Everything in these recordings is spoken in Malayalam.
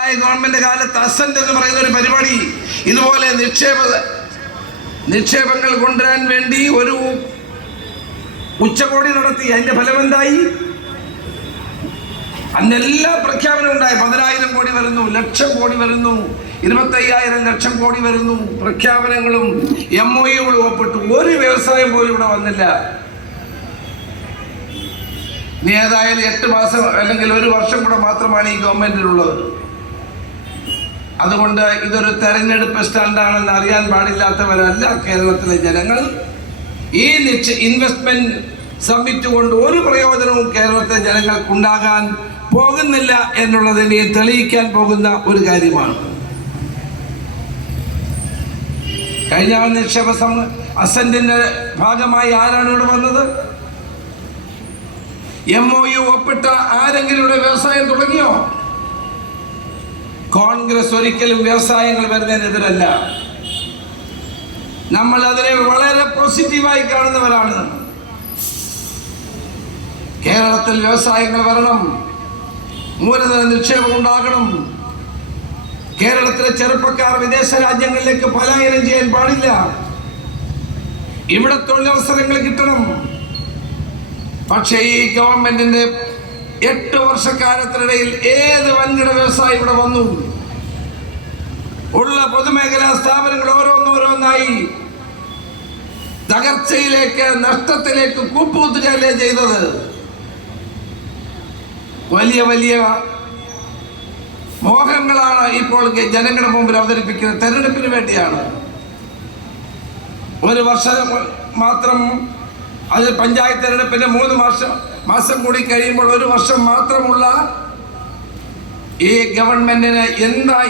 ഗവൺമെന്റ് കാലത്ത് അസന്റ് എന്ന് പറയുന്ന ഒരു പരിപാടി ഇതുപോലെ നിക്ഷേപങ്ങൾ കൊണ്ടുവരാൻ വേണ്ടി ഒരു ഉച്ചകോടി നടത്തി. അതിന്റെ ഫലം എന്തായി? അന്നെല്ലാം പ്രഖ്യാപനം ഉണ്ടായി. 10,000 കോടി വരുന്നു, ലക്ഷം കോടി വരുന്നു, 25,000 ലക്ഷം കോടി വരുന്നു. പ്രഖ്യാപനങ്ങളും MOUകളും ഒപ്പിട്ടു. ഒരു വ്യവസായം പോലും ഇവിടെ വന്നില്ല. ഇനി ഏതായാലും 8 മാസം അല്ലെങ്കിൽ 1 വർഷം കൂടെ മാത്രമാണ് ഈ ഗവൺമെന്റിനുള്ളത്. അതുകൊണ്ട് ഇതൊരു തെരഞ്ഞെടുപ്പ് സ്റ്റാൻഡാണെന്ന് അറിയാൻ പാടില്ലാത്തവരല്ല കേരളത്തിലെ ജനങ്ങൾ. ഈ ഇൻവെസ്റ്റ്മെന്റ് സമ്മിറ്റ് കൊണ്ട് ഒരു പ്രയോജനവും കേരളത്തിലെ ജനങ്ങൾക്കുണ്ടാകാൻ പോകുന്നില്ല എന്നുള്ളതിനെ തെളിയിക്കാൻ പോകുന്ന ഒരു കാര്യമാണ്. കഴിഞ്ഞ നിക്ഷേപ അസന്റിന്റെ ഭാഗമായി ആരാണ് ഇവിടെ വന്നത്? MOU ഒപ്പിട്ട ആരെങ്കിലും ഇവിടെ വ്യവസായം തുടങ്ങിയോ? കോൺഗ്രസ് ഒരിക്കലും വ്യവസായങ്ങൾ വരുന്നതിനെതിരല്ല. നമ്മൾ അതിനെ വളരെ പോസിറ്റീവായി കാണുന്നവരാണ്. കേരളത്തിൽ വ്യവസായങ്ങൾ വരണം, മൂലധന നിക്ഷേപം ഉണ്ടാകണം. കേരളത്തിലെ ചെറുപ്പക്കാർ വിദേശ രാജ്യങ്ങളിലേക്ക് പലായനം ചെയ്യാൻ പാടില്ല. ഇവിടെ തൊഴിലവസരങ്ങൾ കിട്ടണം. പക്ഷേ ഈ ഗവൺമെന്റിന്റെ 8 വർഷക്കാലത്തിനിടയിൽ ഏത് വൻകിട വ്യവസായം ഇവിടെ വന്നു? ഉള്ള പൊതുമേഖലാ സ്ഥാപനങ്ങൾ ഓരോന്നോരോന്നായി തകർച്ചയിലേക്ക്, നഷ്ടത്തിലേക്ക് കൂപ്പുകുത്തുകയല്ലേ ചെയ്തത്. വലിയ വലിയ മോഹങ്ങളാണ് ഇപ്പോൾ ജനങ്ങളുടെ മുമ്പിൽ അവതരിപ്പിക്കുന്നത്. തെരഞ്ഞെടുപ്പിന് വേണ്ടിയാണ്. 1 വർഷം മാത്രം, അത് പഞ്ചായത്ത് തെരഞ്ഞെടുപ്പിന്റെ 3 മാസം കൂടി കഴിയുമ്പോൾ 1 വർഷം മാത്രമുള്ള ഈ ഗവൺമെന്റിന്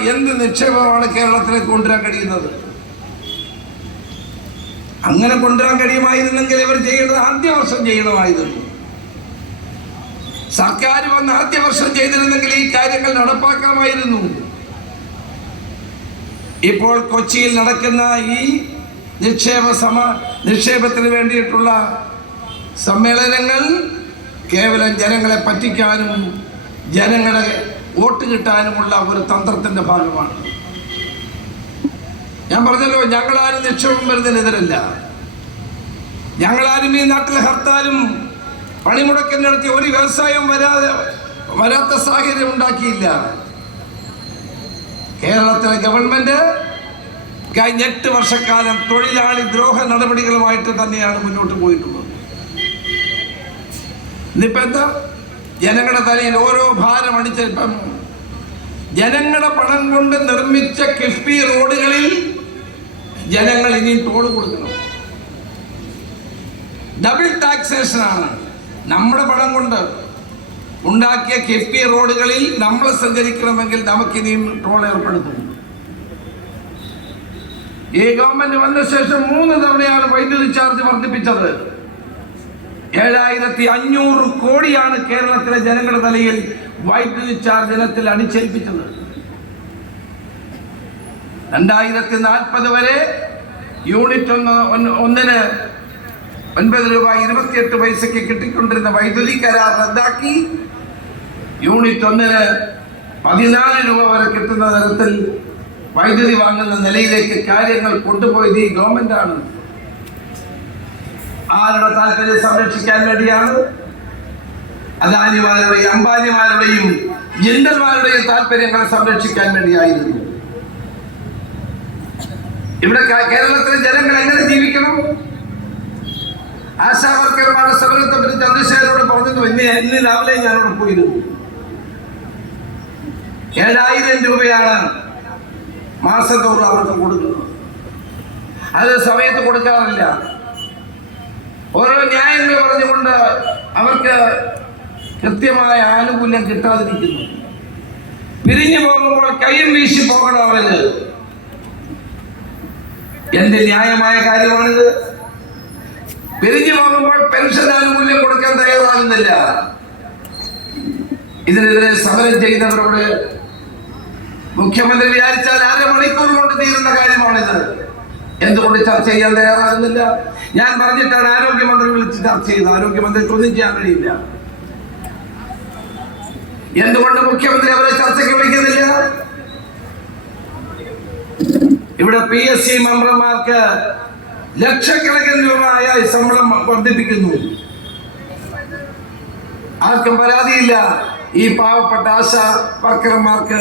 എന്ത് നിക്ഷേപമാണ് കേരളത്തിലേക്ക് കൊണ്ടുവരാൻ കഴിയുന്നത്? അങ്ങനെ കൊണ്ടുവരാൻ കഴിയുമായിരുന്നെങ്കിൽ ഇവർ ചെയ്യേണ്ടത് ആദ്യ വർഷം ചെയ്യണമായിരുന്നു. സർക്കാർ വന്ന് ആദ്യ വർഷം ചെയ്തിരുന്നെങ്കിൽ ഈ കാര്യങ്ങൾ നടപ്പാക്കാമായിരുന്നു. ഇപ്പോൾ കൊച്ചിയിൽ നടക്കുന്ന ഈ നിക്ഷേപത്തിന് വേണ്ടിയിട്ടുള്ള സമ്മേളനങ്ങൾ കേവലം ജനങ്ങളെ പറ്റിക്കാനും ജനങ്ങളെ വോട്ട് കിട്ടാനുമുള്ള ഒരു തന്ത്രത്തിന്റെ ഭാഗമാണ്. ഞാൻ പറഞ്ഞല്ലോ, ഞങ്ങളാരും നിക്ഷേപം വരുന്നതിനെതിരല്ല. ഞങ്ങളാരും ഈ നാട്ടിലെ ഹർത്താലും പണിമുടക്കം നടത്തി ഒരു വ്യവസായം വരാത്ത സാഹചര്യം ഉണ്ടാക്കിയില്ല. കേരളത്തിലെ ഗവൺമെന്റ് കഴിഞ്ഞ 8 വർഷക്കാലം തൊഴിലാളി ദ്രോഹ നടപടികളുമായിട്ട് തന്നെയാണ് മുന്നോട്ട് പോയിട്ടുള്ളത്. ഇന്നിപ്പോ എന്താ? ജനങ്ങളുടെ തലയിൽ ഓരോ ഭാരം അടിച്ചിപ്പം ജനങ്ങളുടെ പണം കൊണ്ട് നിർമ്മിച്ച കിഫ്ബി റോഡുകളിൽ ജനങ്ങൾ ഇനി ടോൾ കൊടുക്കണം. ഡബിൾ ടാക്സേഷൻ ആണ്. നമ്മുടെ പണം കൊണ്ട് ഉണ്ടാക്കിയ കിഫ്ബി റോഡുകളിൽ നമ്മൾ സഞ്ചരിക്കണമെങ്കിൽ നമുക്കിനിയും ടോൾ ഏർപ്പെടുത്തും. ഈ ഗവൺമെന്റ് വന്ന ശേഷം 3 തവണയാണ് വൈദ്യുതി ചാർജ് വർദ്ധിപ്പിച്ചത്. 7,500 കോടിയാണ് കേരളത്തിലെ ജനങ്ങളുടെ തലയിൽ വൈദ്യുതി ചാർജ് ഇനത്തിൽ അടിച്ചേൽപ്പിച്ചത്. 2040 വരെ യൂണിറ്റ് ഒന്നിന് 9 രൂപ 28 പൈസയ്ക്ക് കിട്ടിക്കൊണ്ടിരുന്ന വൈദ്യുതി കരാർ റദ്ദാക്കി യൂണിറ്റ് ഒന്നിന് 14 രൂപ വരെ കിട്ടുന്ന തരത്തിൽ വൈദ്യുതി വാങ്ങുന്ന നിലയിലേക്ക് കാര്യങ്ങൾ കൊണ്ടുപോയത് ഈ ഗവൺമെന്റാണ്. ആരുടെ താല്പര്യം സംരക്ഷിക്കാൻ വേണ്ടിയാണ്? അദാനിമാരുടെയും അംബാനിമാരുടെയും ജിണ്ടൽമാരുടെയും താല്പര്യങ്ങളെ സംരക്ഷിക്കാൻ വേണ്ടിയായിരുന്നു. ഇവിടെ കേരളത്തിലെ ജനങ്ങൾ എങ്ങനെ ജീവിക്കണം? ആശാവർക്കർമാരുടെ സമരത്തെ പറ്റി ചന്ദ്രശേഖരോട് പറഞ്ഞത് ഇന്ന് രാവിലെ ഞാനവിടെ പോയിരുന്നു. 7,000 രൂപയാണ് മാസത്തോറും അവർക്ക് കൊടുക്കുന്നത്. അത് സമയത്ത് കൊടുക്കാറില്ല. ഓരോ ന്യായങ്ങൾ പറഞ്ഞുകൊണ്ട് അവർക്ക് കൃത്യമായ ആനുകൂല്യം കിട്ടാതിരിക്കുന്നു. പിരിഞ്ഞു പോകുമ്പോൾ കൈയും വീശി പോകണം അവര്. എന്ത് ന്യായമായ കാര്യമാണിത്? പിരിഞ്ഞു പോകുമ്പോൾ പെൻഷൻ ആനുകൂല്യം കൊടുക്കാൻ തയ്യാറാകുന്നില്ല. ഇതിനെതിരെ സമരം ചെയ്യുന്നവരോട് മുഖ്യമന്ത്രി വിചാരിച്ചാൽ 1/2 മണിക്കൂർ കൊണ്ട് തീരുന്ന കാര്യമാണിത്. എന്തുകൊണ്ട് ചർച്ച ചെയ്യാൻ തയ്യാറാകുന്നില്ല? ഞാൻ പറഞ്ഞിട്ടാണ് ആരോഗ്യമന്ത്രി വിളിച്ച് ചർച്ച ചെയ്തത്. ആരോഗ്യമന്ത്രിക്ക് ഒന്നും ചെയ്യാൻ കഴിയില്ല. എന്തുകൊണ്ട് മുഖ്യമന്ത്രി അവരെ ചർച്ചയ്ക്ക് വിളിക്കുന്നില്ല? ഇവിടെ PSC മെമ്പർമാർക്ക് ലക്ഷക്കണക്കിന് രൂപയായി ശമ്പളം വർദ്ധിപ്പിക്കുന്നു. ആർക്കും പരാതിയില്ല. ഈ പാവപ്പെട്ട ആശാ വർക്കർമാർക്ക്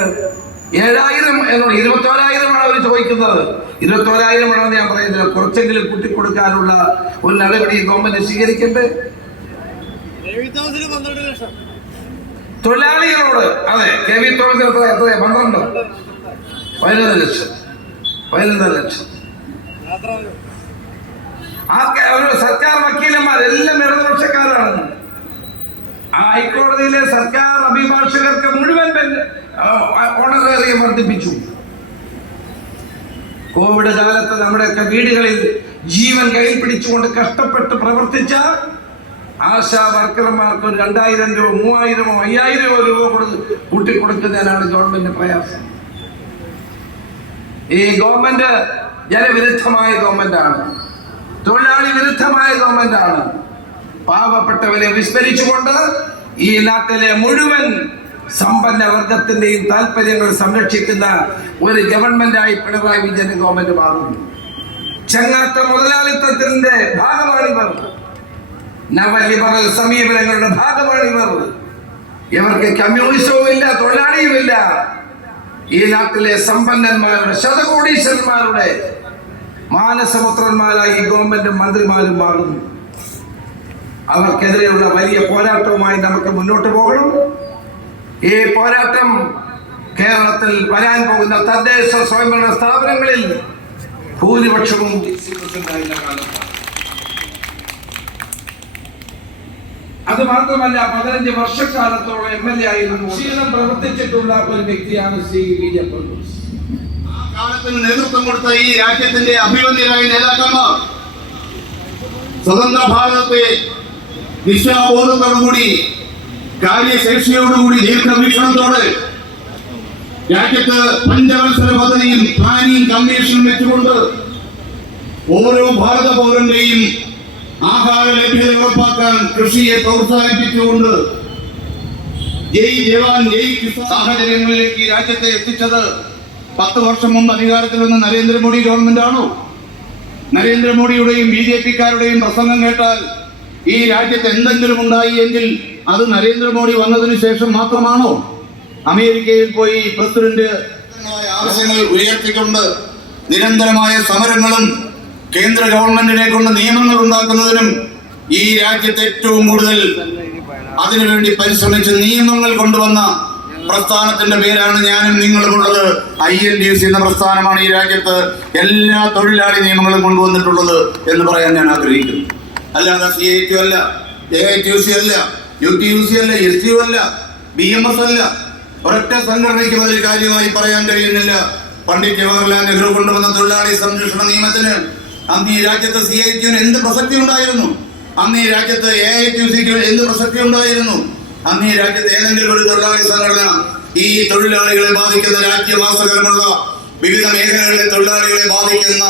7,000 എന്നോ 21,000 അവർ ചോദിക്കുന്നത്. 21,000 ആണെന്ന് ഞാൻ പറയുന്നില്ല, കുറച്ചെങ്കിലും കൂട്ടിക്കൊടുക്കാനുള്ള ഒരു നടപടി ഗവൺമെന്റ് സ്വീകരിക്കട്ടെ. തൊഴിലാളികളോട് അതെ KV തോമസിന് എത്ര 11 ലക്ഷം സർക്കാർ വക്കീലന്മാരെല്ലാം ഇടതുപക്ഷക്കാരാണ്. ഹൈക്കോടതിയിലെ സർക്കാർ അഭിഭാഷകർക്ക് മുഴുവൻ ഓണറേറിയം വർദ്ധിപ്പിച്ചു. കോവിഡ് കാലത്ത് നമ്മുടെയൊക്കെ വീടുകളിൽ ജീവൻ കയ്യിൽ പിടിച്ചുകൊണ്ട് കഷ്ടപ്പെട്ട് പ്രവർത്തിച്ച ആശാ വർക്കർമാർക്ക് 2,000 രൂപ 3,000 5,000 രൂപ കൂട്ടിക്കൊടുക്കുന്നതിനാണ് ഗവൺമെന്റ് പ്രയാസം. ഈ ഗവൺമെന്റ് ജനവിരുദ്ധമായ ഗവൺമെന്റാണ്, തൊഴിലാളി വിരുദ്ധമായ ഗവൺമെന്റാണ്. പാവപ്പെട്ടവരെ വിസ്മരിച്ചുകൊണ്ട് ഈ നാട്ടിലെ മുഴുവൻ സമ്പന്ന വർഗത്തിന്റെയും താല്പര്യങ്ങൾ സംരക്ഷിക്കുന്ന ഒരു ഗവൺമെന്റായി പിണറായി വിജയൻ ഗവൺമെന്റ് മാറുന്നു. ചങ്ങാത്ത മുതലാളിത്തത്തിന്റെ ഭാഗമാണിവർ, നവലിബറൽ സമീപനങ്ങളുടെ ഭാഗമാണിവർ. ഇവർക്ക് കമ്മ്യൂണിസവും ഇല്ല, തൊഴിലാളിയുമില്ല. ഈ നാട്ടിലെ സമ്പന്നന്മാരുടെ ശതകോടീശ്വരന്മാരുടെ മാനസപുത്രന്മാരായി ഈ ഗവൺമെന്റും മന്ത്രിമാരും മാറുന്നു. അവർക്കെതിരെയുള്ള വലിയ പോരാട്ടവുമായി നമുക്ക് മുന്നോട്ട് പോകണം. ഈ പോരാട്ടം കേരളത്തിൽ വരാൻ പോകുന്ന തദ്ദേശ സ്വയംഭരണ സ്ഥാപനങ്ങളിൽ ഭൂരിപക്ഷവും അത് മാത്രമല്ല 15 വർഷക്കാലത്തോളം MLA ആയിരുന്നു. ശീലം പ്രവർത്തിച്ചിട്ടുള്ള ഒരു വ്യക്തിയാണ് ശ്രീ VJ ഫെർണാണ്ടസ്. ആ കാലത്തിന് നേതൃത്വം കൊടുത്ത ഈ രാജ്യത്തിന്റെ അഭിമന്യരായ നേതാക്കന്മാർ സ്വതന്ത്ര ഭാരതത്തെ നിശ്ചയബോധത്തോടുകൂടി കാര്യശേഷിയോടുകൂടി ദീർഘവീക്ഷണത്തോടെ രാജ്യത്ത് പഞ്ചവത്സര പദ്ധതിയും പ്ലാനിംഗ് കമ്മീഷനും വെച്ചുകൊണ്ട് ഓരോ ഭാരത പൗരന്റെയും ആഹാര ലഭ്യത ഉറപ്പാക്കാൻ കൃഷിയെ പ്രോത്സാഹിപ്പിച്ചുകൊണ്ട് ജയ് ജവാൻ ജയ് കിസാൻ സാഹചര്യങ്ങളിലേക്ക് രാജ്യത്തെ എത്തിച്ചത് 10 വർഷം മുമ്പ് അധികാരത്തിൽ വന്ന നരേന്ദ്രമോദി ഗവൺമെന്റ് ആണോ? നരേന്ദ്രമോദിയുടെയും BJP-ക്കാരുടെയും പ്രസംഗം കേട്ടാൽ ഈ രാജ്യത്ത് എന്തെങ്കിലും ഉണ്ടായി എങ്കിൽ അത് നരേന്ദ്രമോദി വന്നതിന് ശേഷം മാത്രമാണോ? അമേരിക്കയിൽ പോയി പ്രസിഡന്റ് ആവശ്യങ്ങൾ ഉയർത്തിക്കൊണ്ട് നിരന്തരമായ സമരങ്ങളും കേന്ദ്ര ഗവൺമെന്റിനെ കൊണ്ട് നിയമങ്ങൾ ഉണ്ടാക്കുന്നതിനും ഈ രാജ്യത്ത് ഏറ്റവും കൂടുതൽ അതിനുവേണ്ടി പരിശ്രമിച്ച് നിയമങ്ങൾ കൊണ്ടുവന്ന പ്രസ്ഥാനത്തിന്റെ പേരാണ് ഞാനും നിങ്ങളുമുള്ളത്. INTUC എന്ന പ്രസ്ഥാനമാണ് ഈ രാജ്യത്ത് എല്ലാ തൊഴിലാളി നിയമങ്ങളും കൊണ്ടുവന്നിട്ടുള്ളത് എന്ന് പറയാൻ ഞാൻ ആഗ്രഹിക്കുന്നു. അല്ലാതെ CIT അല്ല, AITUC അല്ല, UTUC അല്ല, STU അല്ല, BMS അല്ല. ഒരൊറ്റ സംഘടനയ്ക്കും അതിൽ കാര്യമായി പറയാൻ കഴിയുന്നില്ല. പണ്ഡിറ്റ് ജവഹർലാൽ നെഹ്റു കൊണ്ടുവന്ന തൊഴിലാളി സംരക്ഷണ നിയമത്തിന് അന്ന് ഈ രാജ്യത്ത് CIT-ന് എന്ത് പ്രസക്തി ഉണ്ടായിരുന്നു? അന്ന് ഈ രാജ്യത്ത് AITUC-ക്ക് എന്ത് പ്രസക്തി ഉണ്ടായിരുന്നു? അന്ന് ഈ രാജ്യത്ത് ഏതെങ്കിലും ഒരു തൊഴിലാളി സംഘടന ഈ തൊഴിലാളികളെ ബാധിക്കുന്ന രാജ്യമാസകരമുള്ള വിവിധ മേഖലകളിലെ തൊഴിലാളികളെ ബാധിക്കുന്ന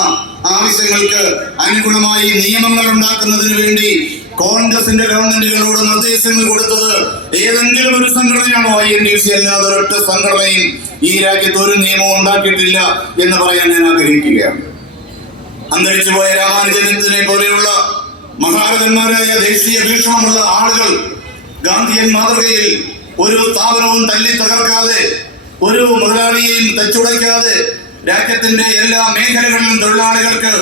ആവശ്യങ്ങൾക്ക് അനുഗുണമായി നിയമങ്ങൾ ഉണ്ടാക്കുന്നതിന് വേണ്ടി കോൺഗ്രസിന്റെ ഗവൺമെന്റുകളോട് നിർദ്ദേശങ്ങൾ കൊടുത്തത് ഏതെങ്കിലും ഒരു സംഘടനയാണോ? INTUC അല്ലാതെ ഒരൊറ്റ സംഘടനയും ഈ രാജ്യത്ത് ഒരു നിയമവും ഉണ്ടാക്കിയിട്ടില്ല എന്ന് പറയാൻ ഞാൻ ആഗ്രഹിക്കുകയാണ്. അന്തരിച്ചുപോയ രാമാനുജനെ പോലെയുള്ള മഹാരഥന്മാരായ ദേശീയ വീക്ഷണമുള്ള ആളുകൾ ഗാന്ധിയൻ മാതൃകയിൽ ഒരു സ്ഥാപനവും തല്ലി തകർക്കാതെ, ഒരു മുതലാളിയെയും തച്ചുടയ്ക്കാതെ രാജ്യത്തിന്റെ എല്ലാ മേഖലകളിലും തൊഴിലാളികൾക്ക്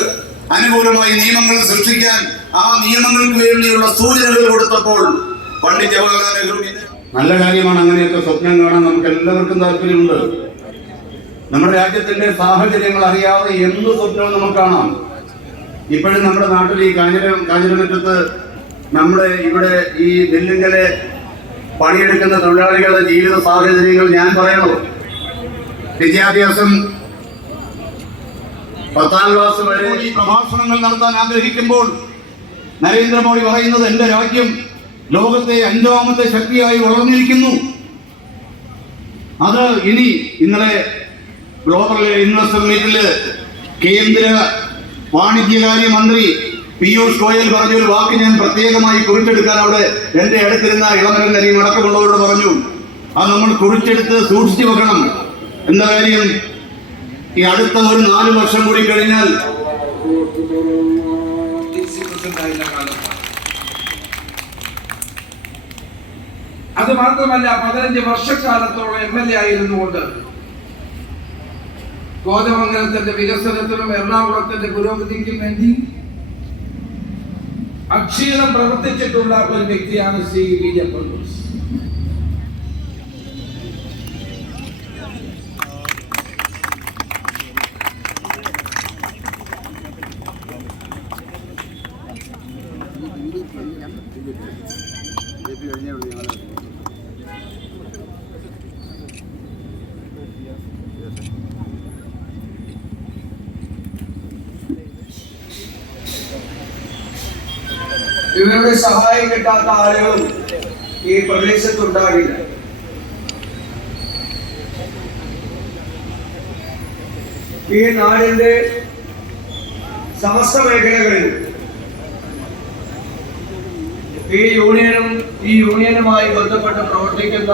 അനുകൂലമായി നിയമങ്ങൾ സൃഷ്ടിക്കാൻ ആ നിയമങ്ങൾക്ക് വേണ്ടിയുള്ള സൂചനകൾ കൊടുത്തപ്പോൾ പണ്ഡിറ്റ് ജവഹർലാൽ നെഹ്റു നല്ല കാര്യമാണ്. അങ്ങനെയൊക്കെ സ്വപ്നം കാണാൻ നമുക്ക് എല്ലാവർക്കും താല്പര്യമുണ്ട്. നമ്മുടെ രാജ്യത്തിന്റെ സാഹചര്യങ്ങൾ അറിയാതെ എന്ത് സ്വപ്നവും നമുക്ക് കാണാം. ഇപ്പോഴും നമ്മുടെ നാട്ടിൽ ഈ കാഞ്ഞിരമറ്റത്ത് നമ്മുടെ ഇവിടെ ഈ നെല്ലിങ്കലെ പണിയെടുക്കുന്ന തൊഴിലാളികളുടെ ജീവിത സാഹചര്യങ്ങൾ ഞാൻ പറയണോ? വിദ്യാഭ്യാസം 10ാം ക്ലാസ് വരെ ഈ പ്രഭാഷണങ്ങൾ നടത്താൻ ആഗ്രഹിക്കുമ്പോൾ നരേന്ദ്രമോദി പറയുന്നത് എന്റെ രാജ്യം ലോകത്തെ 5ാമത്തെ ശക്തിയായി വളർന്നിരിക്കുന്നു. അത് ഇന്നലെ ഗ്ലോബൽ ഇൻവെസ്റ്റർ മീറ്റില് കേന്ദ്ര വാണിജ്യകാര്യ മന്ത്രി പീയൂഷ് ഗോയൽ പറഞ്ഞൊരു വാക്ക് ഞാൻ പ്രത്യേകമായി കുറിച്ചെടുക്കാൻ അവിടെ എന്റെ അടുത്തിരുന്ന ഇളമരൻ നരിയും അടക്കമുള്ളവരോട് പറഞ്ഞു. അത് നമ്മൾ കുറിച്ചെടുത്ത് സൂക്ഷിച്ചു വെക്കണം. എന്താ കാര്യം? ഈ അടുത്ത ഒരു 4 വർഷം കൂടി കഴിഞ്ഞാൽ അത് മാത്രമല്ല 15 വർഷക്കാലത്തോളം MLA ആയിരുന്നുകൊണ്ട് കോതമംഗലത്തിന്റെ വികസനത്തിനും എറണാകുളത്തിന്റെ പുരോഗതിക്കും വേണ്ടി അക്ഷീണം പ്രവർത്തിച്ചിട്ടുള്ള ഒരു വ്യക്തിയാണ് ശ്രീ വി.ജെ. പൗലോസ്. ഇവരുടെ സഹായം കിട്ടാത്ത ആളുകളും ഈ പ്രദേശത്തുണ്ടാകില്ല. ഈ നാടിന്റെ സമസ്ത മേഖലകളിൽ ഈ യൂണിയനുമായി ബന്ധപ്പെട്ട് പ്രവർത്തിക്കുന്ന